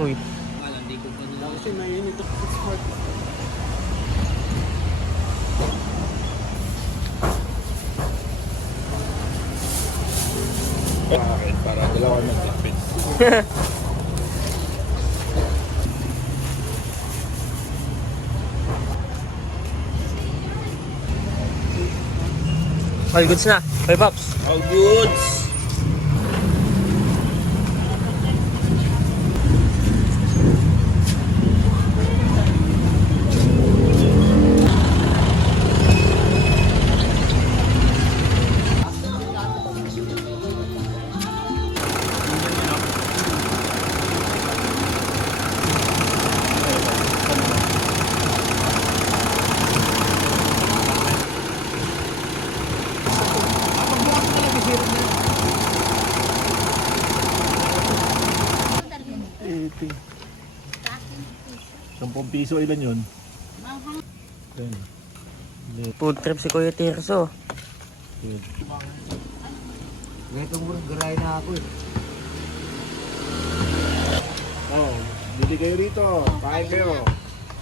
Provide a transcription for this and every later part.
Uy. Hindi ko ganun. Kasi mainit ito. Smart. Para dalawa mag-lapit. All goods na. Bye, Pops. All goods. Piso ilan yun? Food trip si Kuya Tirso. Ngayon mo garay na ako eh. Oh, bili kayo rito. Kain kayo.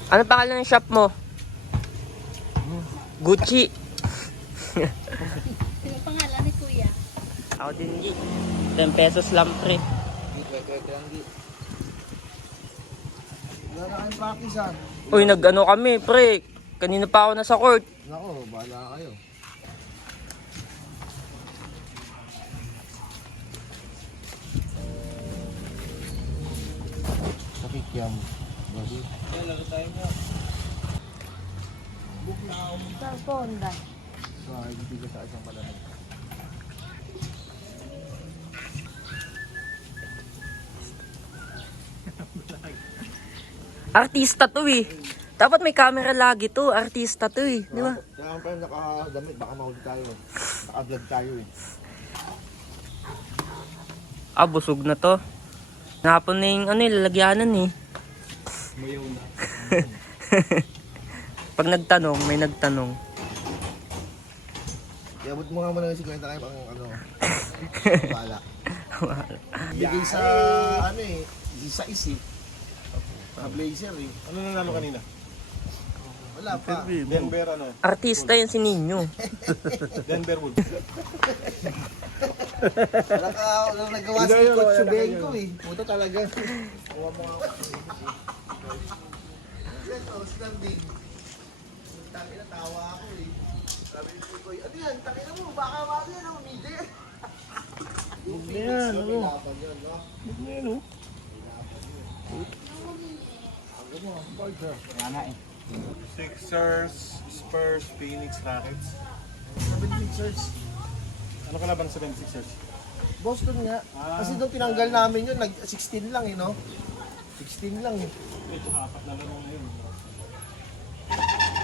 Ano pangalan ng shop mo? Gucci. Yung pangalan ni Kuya. Ako din, G. 10 pesos lang, pre. Kwek-kwek lang di. Wala na kayong practice ah. Uy, nag-ano kami, pre. Kanina pa ako nasa court. Nako, bahala kayo. Nakikiam. Babi. Lalo tayo nga. Book na ako. Sa Honda. So, hindi ka sa isang palamig. Artista to eh. Dapat may camera lagi to. Artista to eh. Di ba? Kaya pa nakadamit, baka mahuli tayo. Naka-vlog tayo eh. Ah, busog na to. Napon na yung ano, lalagyanan eh. Mayaw na. Pag nagtanong, may nagtanong. Iabot mo nga muna yung 50 kayo pang ano. Bala. Bigay sa ano eh. Sa isi. Blazer eh. Ano nanalo kanina? Wala pa. Denver ano? Artista yan si Ninyo. Denver Wood. Wala nagawa si Coach Subenko eh. Puta talaga. Kuha mo nga. Ito, standing. Tangina, tawa ako eh. Sabi ni Koy, ano yan? Tangina mo, baka mali yan, umide. Yung yan, ano? Laban yun, no? Ano oh? Wala eh. Sixers, Spurs, Phoenix, Rockets. 76ers. Ano kalaban sa 76ers? Boston nga. Kasi doon tinanggal namin yun, nag-16 lang eh, no? 16 lang eh. Ito, apat na laro na yun.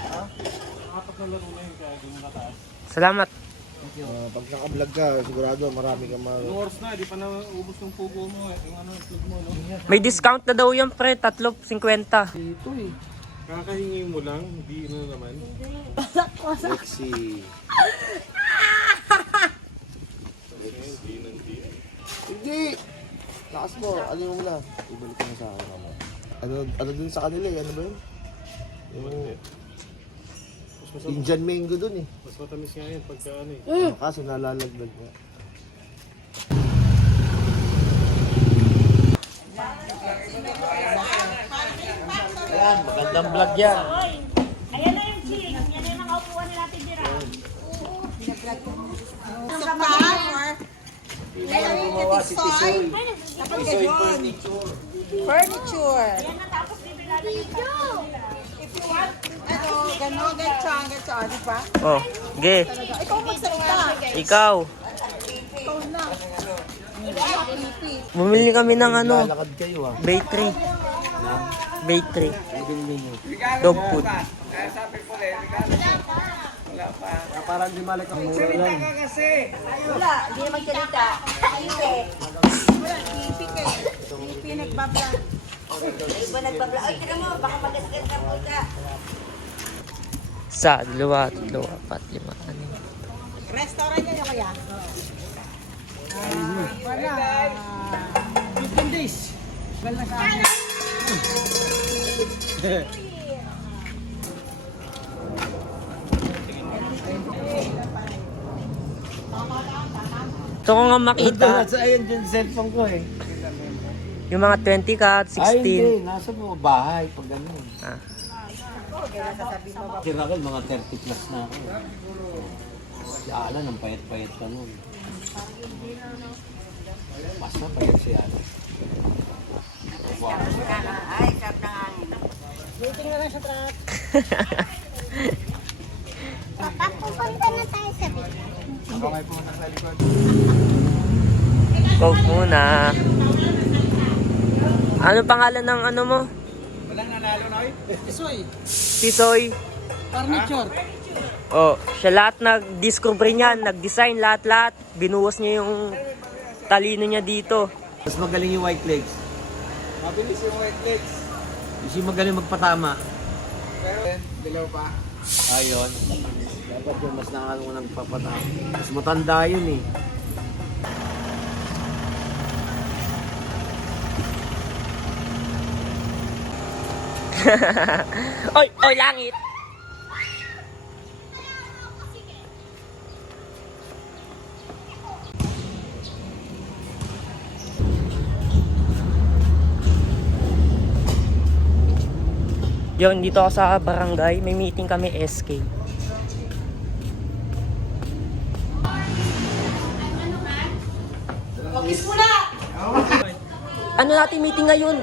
Ha? Apat na laro na yun kaya doon nakataas. Salamat. Pag naka-vlog ka, sigurado marami kang Yung oras na, di pa na ubos ng pugo mo eh. Yung ano, plug mo, no? May discount na daw yan, pre. 3.50. Dito eh. Kakahingi mo lang, hindi ano naman. Sexy. Hindi! Lakas mo, ano yung muna? Ibalik mo sa akin naman. Ano dun sa kanila eh, ano ba yun? Yung Indian mango dun eh. Mas matamis nga yan pagka ano eh. Kaso nalalaglag nga. Ayan, magandang vlog yan. Ayan na yung chick. Yan na yung mga upuan nila natin dira. Furniture. Yan na tapos bibila na yung tapos nila. If you want, ano, gano'n, ganyan, di ba? Oh, ge. Ikaw magsalita. Ikaw. Ikaw na. Bumili kami ng ano, Lalakad kayo ah. bakery. Bakery. Dog food. Parang di malik ang mura lang. Wala, hindi na magsalita. Hindi. Wala, tipik eh. Tipik nagbabla. Iba nagbabla. Ay, tira mo, baka magasagad na po ka. Sa, dalawa, 4, 5, 6. Restaurant niya yung kaya? Wala. 15 days. Ito ko nga makita. Sa ayan yung cellphone ko eh. Yung mga 20 cut, 16. Ay, hindi. Nasa mga bahay pag gano'n. Ah. Kira ko, mga 30 plus na ako. Si Alan, ang payat-payat pa nun. Basta payat si Alan. Ay, sarap ng hangin. Papa, pupunta na tayo sa beach. Coke muna. Ano pangalan ng ano mo? Walang nanalo na Tisoy. Furniture. Oh, siya lahat nag-discover niyan, nag-design lahat-lahat. Binuhos niya yung talino niya dito. Mas magaling yung white legs. Mabilis yung white legs. Kasi magaling magpatama. Pero, dilaw pa. Ayun. Dapat yung mas nakakunang papatama. Mas matanda yun eh. Oy, oy, langit! Yun, dito ako sa barangay. May meeting kami, SK. Ano natin meeting ngayon?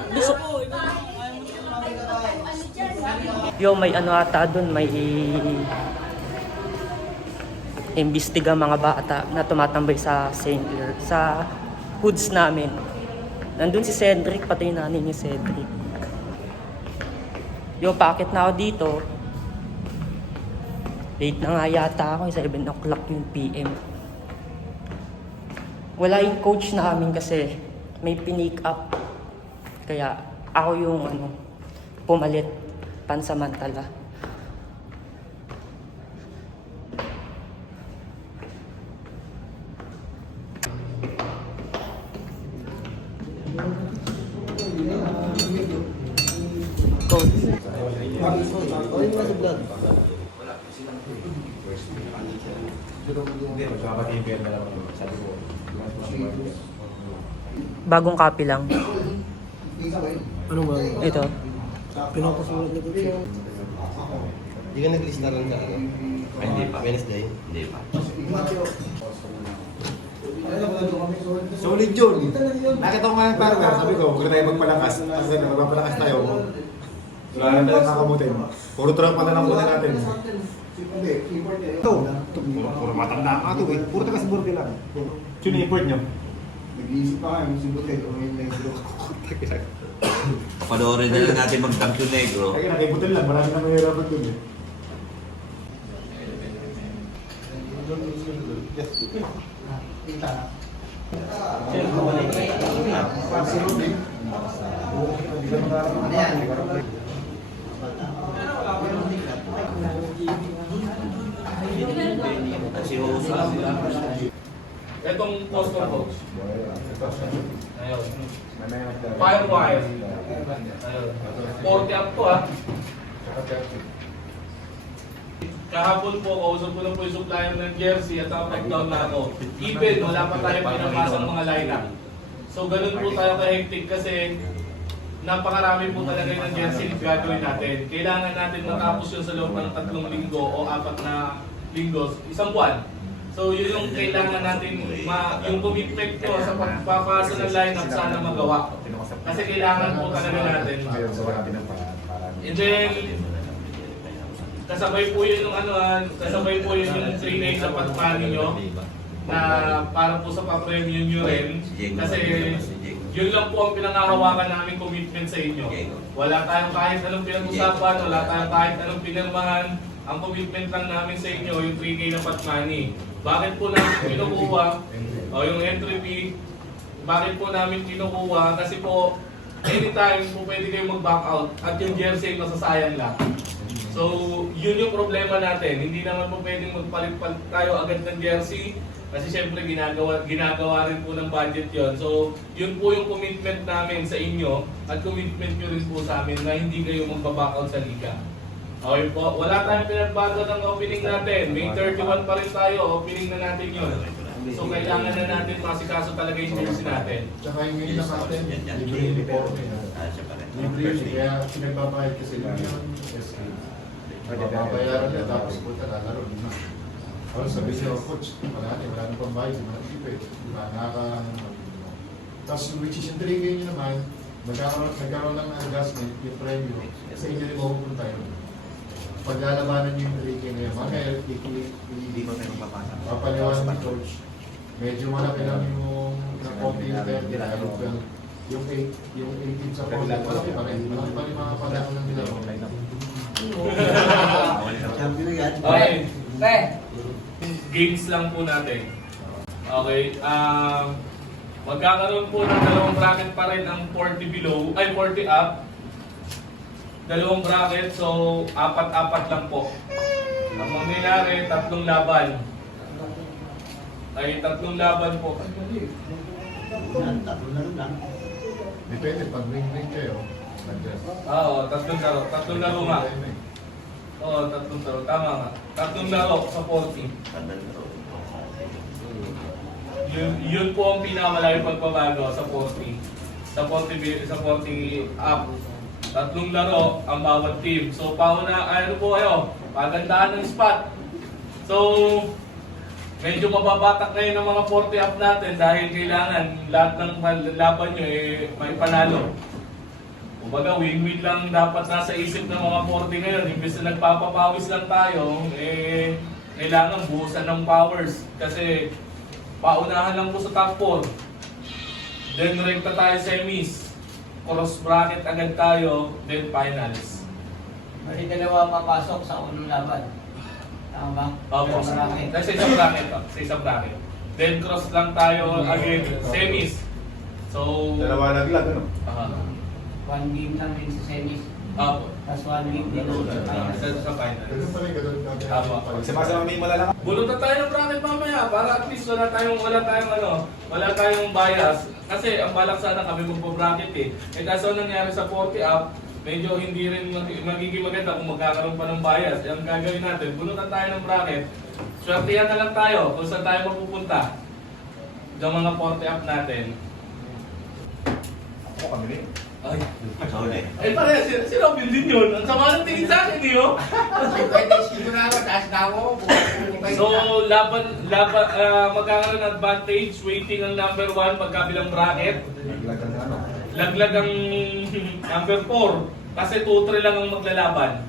Yo, may ano ata dun, may imbestiga mga bata na tumatambay sa St. Clair, sa hoods namin. Nandun si Cedric, pati yung nanay ni Cedric. Yo, paakit na ako dito. Late na nga yata ako, 7 o'clock yung PM. Wala yung coach namin kasi may pinick up. Kaya ako yung pumalit pansamantala. Coach. Bagong copy lang. Ano ba? Ito. Pinapasulat na ko. Hindi ka nag-lista lang ka, ano? Ay, hindi pa. Wednesday? Hindi pa. Solid yun. Nakita ko nga yung parang sabi ko, huwag na tayo magpalakas. Kasi magpapalakas tayo. Wala na tayo kakabutin. Puro truck pa na lang muna natin. Ito, puro matanda ka ito eh. Puro taga Siburte lang. Sino import nyo? Nag-iisip pa kayo, Siburte, kung may negro. Panoorin na lang natin mag-Tangkyo Negro. Kaya nakibutin lang, marami na mahirapan dun eh. Itong poster box. Ayun. Firewire. Ayun. 40 up to ah. Kahapon po, kausap ko lang po yung supplier ng jersey at nakapag-down na ako. Even, wala pa tayong pinapasang mga lineup. So, ganun po tayo ka-hectic kasi napakarami po talaga ng jersey na gagawin natin. Kailangan natin matapos yun sa loob ng 3 linggo o 4 na linggo, isang buwan. So, yun yung kailangan natin, yung commitment ko sa pagpapasa ng lineup sana magawa. Kasi kailangan po talaga natin. And then, kasabay po yun yung kasabay po yun yung 3 days sa patpani nyo na para po sa pa-premium nyo rin. Kasi yun lang po ang pinangahawakan namin commitment sa inyo. Wala tayong kahit anong pinag-usapan, wala tayong kahit anong pinirmahan. Ang commitment lang namin sa inyo yung 3K na patmani. Bakit po namin kinukuha, o yung entry fee, bakit po namin kinukuha? Kasi po, anytime po pwede kayo mag-back out at yung jersey masasayang lang. So, yun yung problema natin. Hindi naman po pwedeng magpalit-palit tayo agad ng jersey. Kasi syempre ginagawa rin po ng budget yon. So, yun po yung commitment namin sa inyo at commitment nyo rin po sa amin na hindi kayo magbaback out sa liga. Okay po, wala tayong pinagbago ng opening natin. May 31 pa rin tayo, opening na natin yun. So, kailangan na natin masikaso talaga yung jersey natin. Tsaka yung ganyan natin, libre yung uniforme. Libre yun, kaya pinagbabayad kasi lang yun. Mababayaran niya, tapos punta na laro. Ano sabi siya, coach, wala nang pambayad, wala nang ipit. Tapos which is yung 3K nyo naman, nagkaroon lang ng adjustment, yung premyo, sa inyo rin mapupunta yun. Paglalabanan nyo yung 3K na yun, mamaya hindi mo tayo mapapasa. Papaliwan ni coach, medyo malaki lang yung konti yung 30, yung 18 sa konti, malaki pa rin yung mga padaan ng nilaro. Okay. Games lang po natin. Okay. Magkakaroon po ng dalawang bracket pa rin ang 40 below, ay 40 up. Dalawang bracket, so apat-apat lang po. Ang mangyayari, 3 laban. Ay, 3 laban po. Depende, pag ring-ring kayo, Oo, 3 laro. 3 laro nga. Oo, 3 laro. Tama nga. 3 laro sa 40. Yun po ang pinakamalaki pagbabago sa 40. Sa 40 up. 3 laro ang bawat team. So, ano po kayo? Pagandaan ng spot. So, medyo mababatak ngayon ng mga 40 up natin dahil kailangan lahat ng laban nyo may panalo. Kumbaga, win-win lang dapat nasa isip ng mga 40 ngayon. Imbes na nagpapapawis lang tayo, kailangan buhusan ng powers. Kasi paunahan lang po sa top 4. Then rekta tayo semis. Cross bracket agad tayo, then finals. May dalawa papasok sa unang laban. Tama ba? Opo. Sa isang bracket. Sa isang bracket. Then cross lang tayo again, semis. So, dalawa naglag, ano? One game lang din sa semis. Opo. Tapos one game din sa finals. Sa finals. Ganun pa rin, ganun natin. Tama. Pag sumasama may malalang. Bulutan tayo ng bracket mamaya para at least wala tayong bias. Kasi ang balak sana kami magpo-bracket eh. Kaso nangyari sa 40 up, medyo hindi rin magiging maganda kung magkakaroon pa ng bias. Eh, ang gagawin natin, bulutan tayo ng bracket. Swertihan na lang tayo kung saan tayo mapupunta. Yung mga 40 up natin. Ako kami rin. Ay, Sorry. pare, si Robin din yun. Ang sama ng tingin sa akin, di oh. So, magkakaroon ng advantage, waiting ang number 1 pagkabilang bracket. Naglagan na ano. Laglag ang number 4 kasi 2-3 lang ang maglalaban.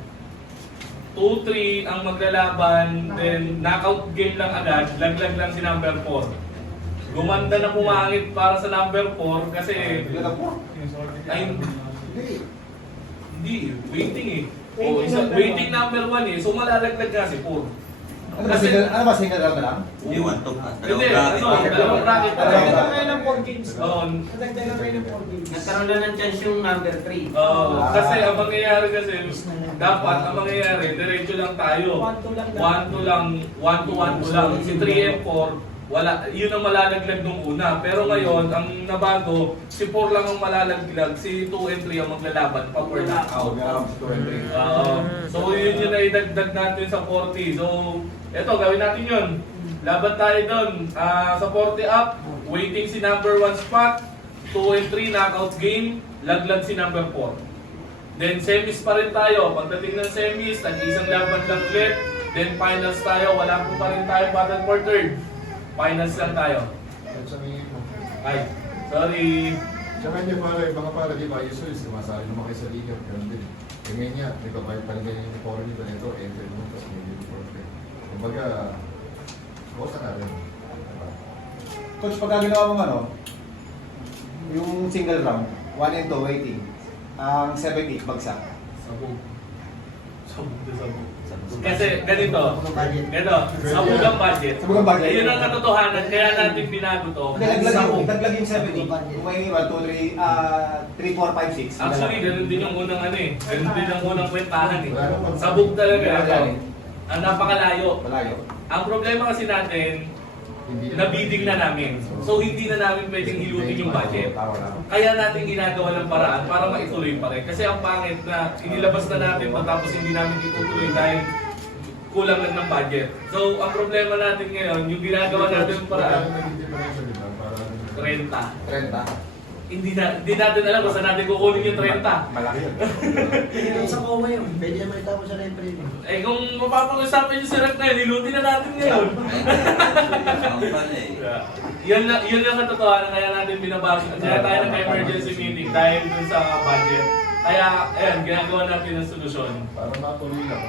2-3 ang maglalaban, then knockout game lang agad, laglag lang si number 4. Gumanda na pumangit para sa number 4 kasi ay hindi, waiting eh. Waiting number 1 eh, so malalaglag nga si 4. Ano ba single round na lang? You want to? Hindi, dalawang bracket. Nadagdagan kayo ng 4 games. Oo. Nadagdagan kayo ng 4 games. Nagkaroon na ng chance yung number 3. Kasi ang mangyayari kasi, dapat ang mangyayari, diretso lang tayo. 1-2 lang, 1-2 lang. Si 3 and 4, wala, yun ang malalaglag nung una. Pero ngayon, ang nabago, si 4 lang ang malalaglag, si 2 and 3 ang maglalaban pa per knockout. So yun yung naidagdag natin sa 40. So, eto, gawin natin yun. Laban tayo doon. Sa 40 up, waiting si number 1 spot, 2 and 3 knockout game, laglag si number 4. Then semis pa rin tayo. Pagdating ng semis, nag-isang laban lang ulit. Then finals tayo, wala po pa rin tayo battle for third. Finals lang tayo. Ay, sorry. Tsaka hindi mga di ba, usually sumasali naman kayo sa liga, ganun din. E ngayon nga, di ba, parang ganyan yung foreign nito nito, enter naman, tapos may uniform. Kumbaga, bota na rin. Coach, pagka ginawa mong yung single round, 1 and 2 waiting, ang 7-8 bagsak. Sabog. Kasi ganito, sabog ang budget. Sabog ang budget. Yun ang katotohanan, kaya natin binago to. Naglag yung 7-8. Kung may 1, 2, 3, 3, 4, 5, 6. Actually, ganun din yung unang ganun din ang unang kwentahan eh. Sabog talaga ito. Ang napakalayo. Malayo. Ang problema kasi natin, nabidding na namin. So hindi na namin pwedeng hilutin yung budget. Kaya natin ginagawa ng paraan para maituloy pa rin. Kasi ang pangit na inilabas na natin tapos hindi namin itutuloy dahil kulang lang ng budget. So ang problema natin ngayon, yung ginagawa natin ng paraan, 30. 30. Hindi natin alam kung saan natin kukunin yung 30. Malaki yun. Sa coma yun, pwede naman itapos sa libre. Eh kung mapapag-usapan yung sirat na yun, hilutin na natin ngayon. Yun lang ang totoo, kaya natin binabago. Kaya tayo nag-emergency meeting dahil dun sa budget. Kaya, ayan, ginagawa natin ang solusyon. Para matuloy lang.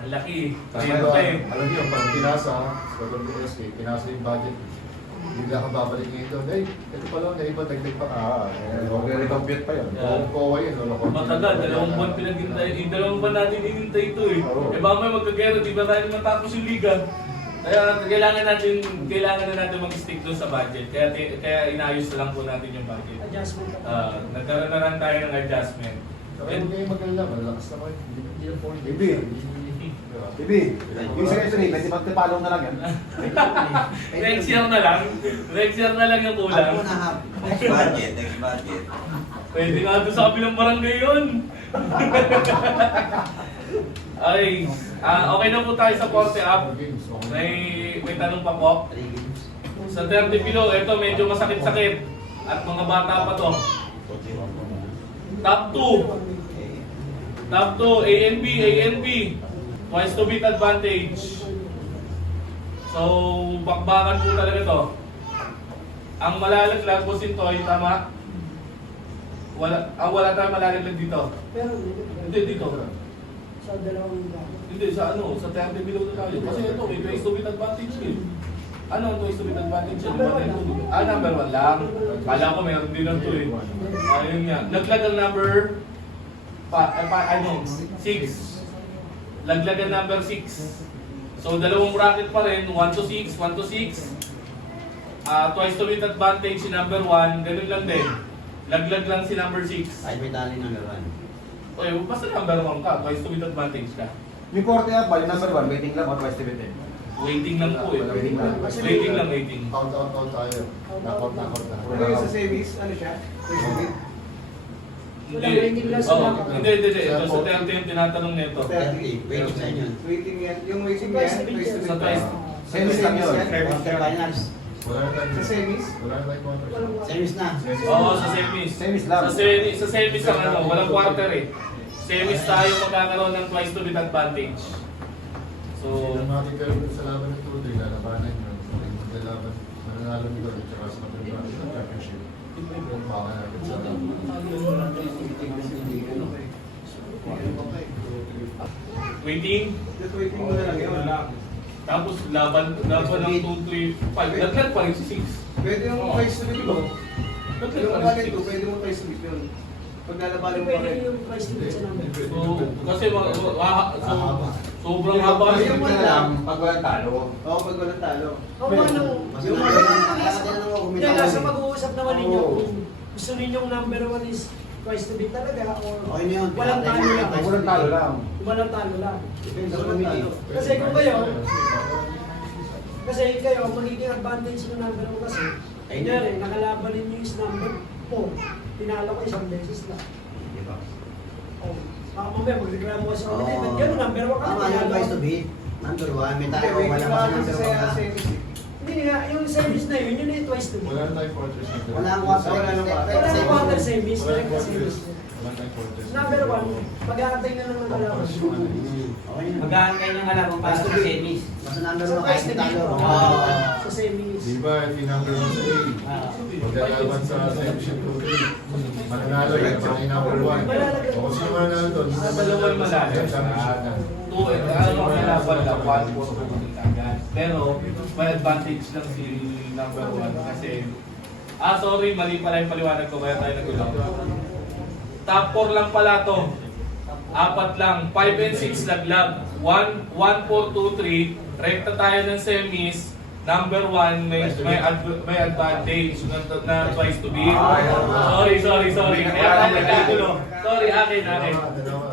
Ang laki. Alam niyo, pag pinasa, sa SK, pinasa yung budget. Bigla ka babalik ngayon doon. Eh, ito pala, naiba, dagdag pa. Compute pa yun. Kowa yun, lolo. Matagal, 2 buwan pinaghintay. 2 buwan natin hinintay ito eh. Eh baka may magkagero, di ba tayo matapos yung liga? Kaya kailangan na natin mag-stick doon sa budget. Kaya inayos na lang po natin yung budget. Adjustment. Nagkaroon na lang tayo ng adjustment. Saka huwag kayong mag-alala, malakas naman. Hindi lang po Bibi. Bibi, yung secretary, pwede magtipalong na lang yan. Next year na lang. Next year na lang yung kulang. Next budget. Pwede nga doon sa kabilang barangay yun. Okay. Okay na po tayo sa 40 up. May tanong pa po. Sa 30 below, ito medyo masakit-sakit. At mga bata pa to. Top 2. Top 2, ANB. Twice to beat advantage. So, bakbakan po talaga to. Ang malalaglag po Sintoy, tama? Wala tayong malalaglag dito. Pero Hindi, dito. sa dalawang Hindi, sa 30 below na tayo. Kasi ito, may twice to beat advantage eh. Ano ang twice to beat advantage? Number 1 lang. Kala ko meron din ng 2 eh. Ayun nga. Naglag ang number 6. Laglagan number 6. So, dalawang bracket pa rin. 1 to 6, 1 to 6. Twice to beat advantage si number 1. Ganun lang din. Laglag lang si number 6. Ay, may tali number 1. Okay, basta number 1 ka. Twice to beat advantage ka. Yung 40 up ba, yung number 1, waiting lang o twice to beat. Waiting lang po eh. Waiting lang. Waiting. Out tayo. Nakot na. Pero yung sa series, ano siya? Twice to beat. Hindi. Hindi. Ito sa 30 yung tinatanong nito. 30. Waiting sa inyo. Waiting yan. Yung waiting yan, twice to beat. Sa twice. Series lang yun. Finals. Sa series? Wala na tayong quarter. Series na. Oo, sa semis. Semis lang. Sa semis ang walang quarter eh. Semis tayo magkakaroon ng twice to beat advantage. So, Kung makikita rin sa laban ng Tuloy, lalabanan nyo. Maglalaban, mananalo nito, tsaka sa matanda sa championship. Baka natin sa waiting. Just waiting mo na lang yun. Tapos laban ng 2, 3, 5. Laglag pa rin si 6. Pwede yung twice to beat mo. Laglag Yung pa bakit rin ko, si 6. pwede mo twice to beat yun. Pag lalabanin mo Pwede bakit. yung price limit sa number. So, kasi sobrang haba kasi Yung wala lang, pag walang talo. Oo, pag walang talo. Kung ano, Mas yung na- yan, nasa mag-uusap naman ninyo kung gusto ninyong number 1 is price to beat talaga or Okay na yun. walang talo lang. Pag walang talo lang. Walang talo lang. Depende sa committee. Kasi kung kayo, magiging advantage ng number 1 kasi, kunyari, nakalaban ninyo is number 4. Tinalo ko isang beses lang. Diba? Oh, baka mamaya magreklamo ka sa committee, ba't gano'n number 1 ka? Tama yung tinalo twice ko. to beat. Number 1, may tali Hindi, ko, waiting wala pa lang sa number 1 sa ka. series. Hindi nga, yung service na yun yung twice to beat. Wala na tayong quarters nito. Wala ang quarter. Wala nang quarter. Wala na quarter service, Wala direct na na service. Wala tayong quarters. Number 1, pag-aantay na naman kalaban. Okay na. Mag-aantay ng alam para sa semis. Basta number Sa 1, kahit twice may to beat, talo. sa semis. Di ba, if number 1 sa A, magkalaban sa section 2, mananalo yan, parang yung number 1. O kung sino mananalo doon, Dalawang malalim. championship na. Ano ang kalaban lang, 1 for 2 agad. Pero may advantage lang si number 1 kasi sorry, mali pala yung paliwanag ko kaya tayo nagulo. Top 4 lang pala to. 4 lang. 5 and 6 laglag. 1, 4, 2, 3. Rekta tayo ng semis. number 1 may advantage na twice to beat. Sorry. Kaya tayo nagkagulo. Sorry, akin.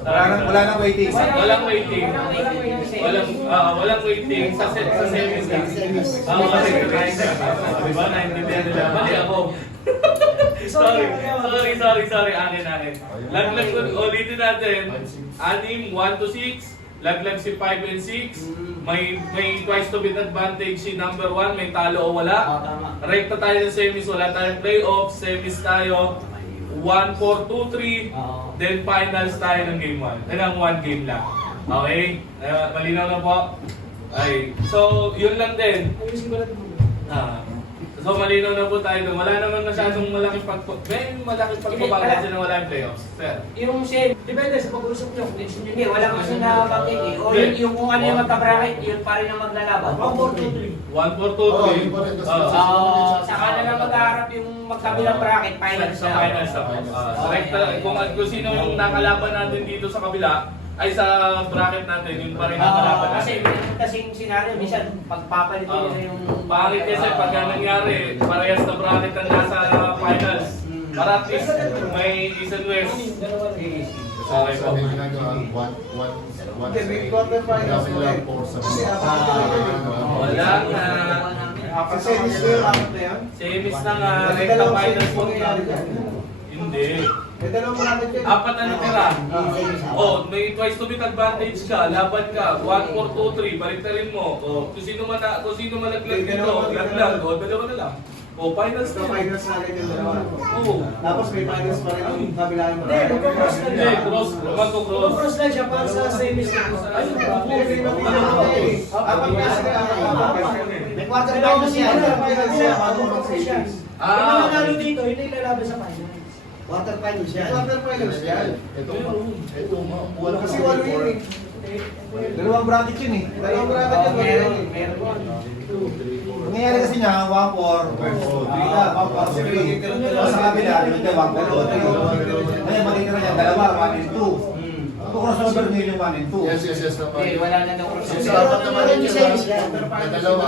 Wala nang waiting. Walang waiting. Walang waiting sa semis. Kasi diba, naintindihan nila. Mali ako. Sorry. Akin. Laglag ko, ulitin natin. 6, 1 to 6. Laglag si 5 and 6. May twice to beat advantage si number 1. May talo o wala. Rekta tayo ng semis. Wala tayong playoffs. Semis tayo. 1, 4, 2, 3. Then finals tayo ng game 1. Ng 1 game lang. Okay? Malinaw na po? Ay. So, yun lang din. So, malinaw na po tayo doon. Wala naman masyadong malaking pagbabago kasi na wala yung playoffs. Sir? Yung share, depende sa pag-usap nyo. Hindi, wala kasi na bakit eh. O yung kung ano yung magka-bracket, yun pa rin ang maglalaban. 1, 4, 2, 3. Saka na lang mag-aarap yung magkabilang bracket, finals Sa na. finals na po. Kung sino yung nakalaban natin dito sa kabila, ay sa bracket natin, yun pa rin nakalaban Kasi natin. kasing senaryo, minsan pagpapalit nila yung... Bakit kasi pagka nangyari, parehas na bracket ang nasa finals. Para at least may East and West. Okay po. Sabi ginagawa, Wala nga. Semis na nga, rekta finals po na. Hindi. Apat na natira. Oh, may twice to beat advantage ka, laban ka, 1, 4, 2, 3, baliktarin mo. Oh, kung sino malaglag dito, laglag, o dalawa na lang. O, finals na. Finals na rin yung dalawa. Oo. Tapos may finals pa rin yung kabilang. Hindi, cross. Cross lang siya para sa semis na. Ayun, May quarterfinals yan. Ah, dito, hindi lalaban sa finals. Quarterfinals yan. Ito, wala Kasi walo yun eh. Dalawang bracket yun eh. Dalawang bracket yun. Meron. Nangyayari kasi niya, 1-4, 3 na, 1-4, 3. Sa kabila, yun tayo, 1-4, 3. Ngayon, matitira niya, dalawa, 1 and 2. Kung crossover niyo yung 1 and 2. Yes naman. Wala na daw cross. Sa apat naman yun yung dalawa.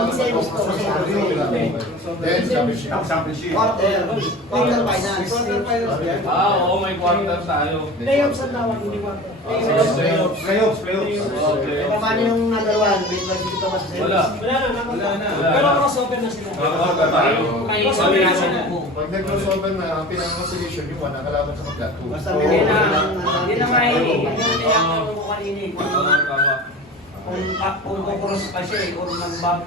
Then, championship. Championship. Quarterfinals yan. oo, may quarter tayo. Playoffs ang tawag, hindi ba? Playoffs. Okay. Paano yung nagawan? May dito pa sa Wala. Pero crossover na sila. Quarter tayo. Pag nag-crossover na, ang pinaka-consolation yung one, nakalaban sa maglat. Basta hindi na may tinatanong ko kanina eh. Tama. Kung kukross pa siya eh, kung mag-vlog.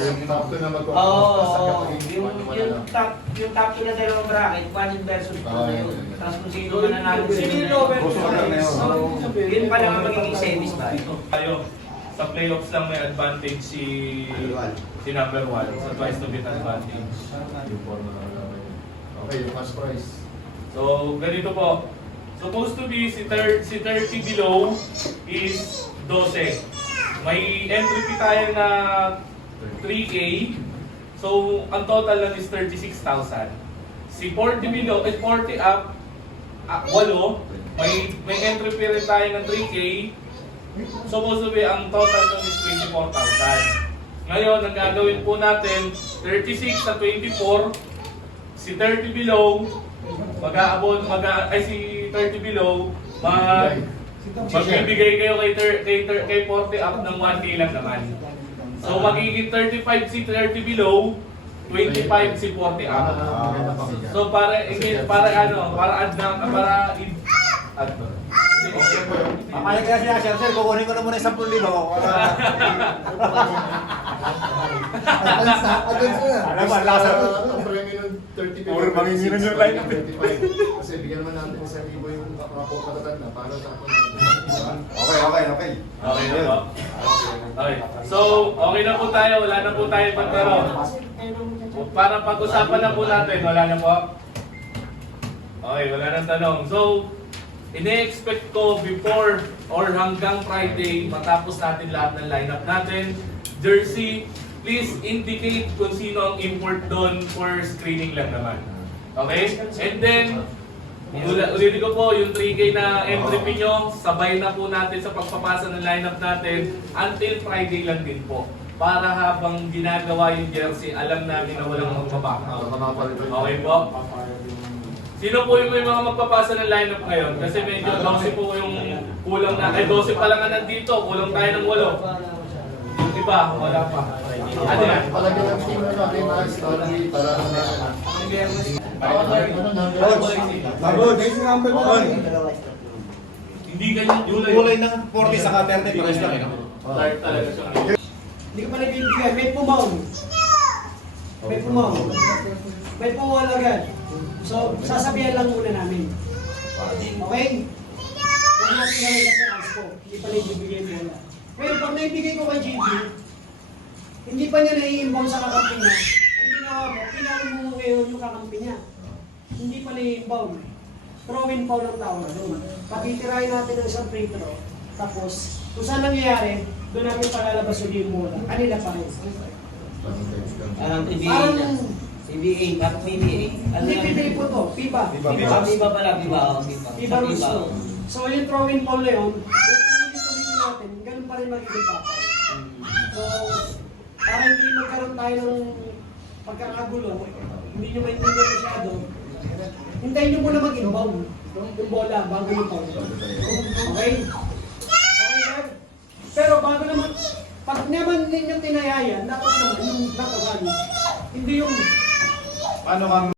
Yung top 2 na Oo, yung top 2 na dalawang bracket, 1 versus 2 na yun. Tapos kung sino man nanalo yun pa lang ang magiging semis ba? Tayo, sa playoffs lang may advantage si number 1 sa twice to beat advantage. Okay, yung cash prize. So, ganito po. Supposed to be si 30 below is 12. May entry fee tayo na 3K. So, ang total lang is 36,000. Si 40 below, 40 up, 8. May entry fee rin tayo ng 3K. Supposed to be, ang total lang is 24,000. Ngayon, ang gagawin po natin, 36 sa 24, si 30 below, si 30 below, magbibigay kayo kay 40 up ng 1K lang naman. So magiging 35 si 30 below, 25 si 40 up. So para add. Papayag ka siya, sir, kukunin ko na muna 10,000. Alam mo, lasa. Ang premyo ng 30 Or manginginan yung line. 35. Kasi bigyan naman natin sa libo yung mga patatanda. Paano tapos Okay. Okay na po. Okay. So, okay na po tayo. Wala na po tayo pagtanong. Para pag-usapan na po natin, wala na po. Okay, wala nang tanong. So, ine-expect ko before or hanggang Friday, matapos natin lahat ng lineup natin. Jersey, please indicate kung sino ang import doon for screening lang naman. Okay? And then, ulitin ko po, yung 3K na entry fee nyo, sabay na po natin sa pagpapasa ng lineup natin until Friday lang din po. para habang ginagawa yung jersey, alam namin na walang magpaback out. Okay po? Sino po yung may mga magpapasa ng lineup ngayon? Kasi medyo 12 po yung kulang na. Ay, 12 pa lang na nandito. Kulang tayo ng 8. Yung iba, wala pa. Ano yan? Palagyan ng team na natin na story para Hindi ganyan Yung kulay. kulay ng 40 sa 30, pares lang eh. No? Dark talaga siya. Hindi ka pa nagbibigay. May pumaw. May pumaw. May pumaw agad. So, sasabihan lang muna namin. Okay? Huwag natin namin kasi ask ko. Hindi pa naibibigay mo wala. Pero pag naibigay ko kay JB, hindi pa niya nai-inbound sa kakampi niya. Ang ginawa mo, pinalo mo ngayon yung kakampi niya. Hindi pa nai-inbound. Throw-in foul ng tawag doon. Papitirahin natin ng isang free throw. Tapos, kung saan nangyayari, doon natin palalabas yung game muna. Kanila pa rin. Parang PBA Parang, na. PBA, not PBA. hindi PBA po to, FIBA. FIBA pala, FIBA. FIBA rules to. So yung throw-in foul na yun, kung ulit-ulit natin, ganun pa rin magiging papa. So, para hindi magkaroon tayo ng pagkakagulo, hindi nyo maintindihan masyado, hintayin nyo muna mag-inbound yung bola bago yung foul. Okay? Okay, sir? Pero bago naman, pag naman ninyo tinayayan, dapat naman yung natagan. Hindi yung Paano kang